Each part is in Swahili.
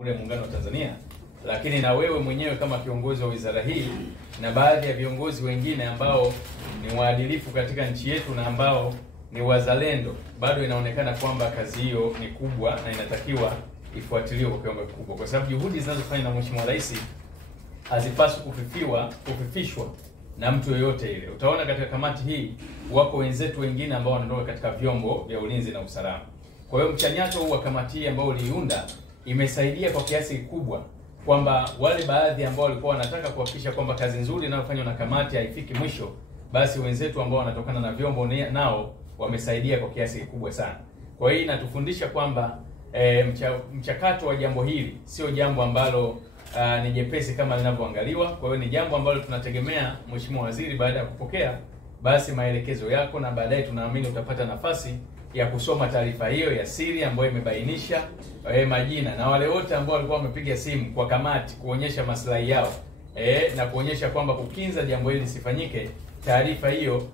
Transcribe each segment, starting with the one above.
Jamhuri ya Muungano wa Tanzania, lakini na wewe mwenyewe kama kiongozi wa wizara hii na baadhi ya viongozi wengine ambao ni waadilifu katika nchi yetu na ambao ni wazalendo, bado inaonekana kwamba kazi hiyo ni kubwa na inatakiwa ifuatiliwe kwa kiwango kikubwa, kwa sababu juhudi zinazofanywa na Mheshimiwa Rais hazipaswi kufifishwa na mtu yoyote ile. Utaona katika kamati hii wako wenzetu wengine ambao wanatoka katika vyombo vya ulinzi na usalama. Kwa hiyo mchanyato huu wa kamati hii ambao uliiunda imesaidia kwa kiasi kikubwa kwamba wale baadhi ambao walikuwa wanataka kuhakikisha kwamba kazi nzuri inayofanywa na kamati haifiki mwisho, basi wenzetu ambao wanatokana na vyombo nao wamesaidia kwa kiasi kikubwa sana. Kwa hiyo inatufundisha kwamba mchakato wa jambo hili sio jambo ambalo ni jepesi kama linavyoangaliwa. Kwa hiyo ni jambo ambalo tunategemea Mheshimiwa Waziri, baada ya kupokea basi maelekezo yako, na baadaye tunaamini utapata nafasi ya kusoma taarifa hiyo ya siri ambayo imebainisha majina na wale wote ambao walikuwa wamepiga simu kwa kamati kuonyesha maslahi yao na kuonyesha kwamba kukinza jambo hili lisifanyike. Taarifa hiyo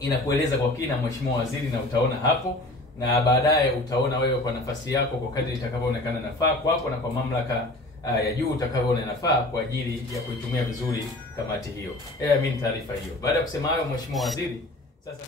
inakueleza kwa kina Mheshimiwa Waziri, na utaona hapo, na baadaye utaona wewe kwa nafasi yako kwa kadri itakavyoonekana nafaa kwako na kwa mamlaka ya juu utakavyoona nafaa kwa ajili ya kuitumia vizuri kamati hiyo. Mimi taarifa hiyo. Baada ya kusema hayo, Mheshimiwa Waziri, sasa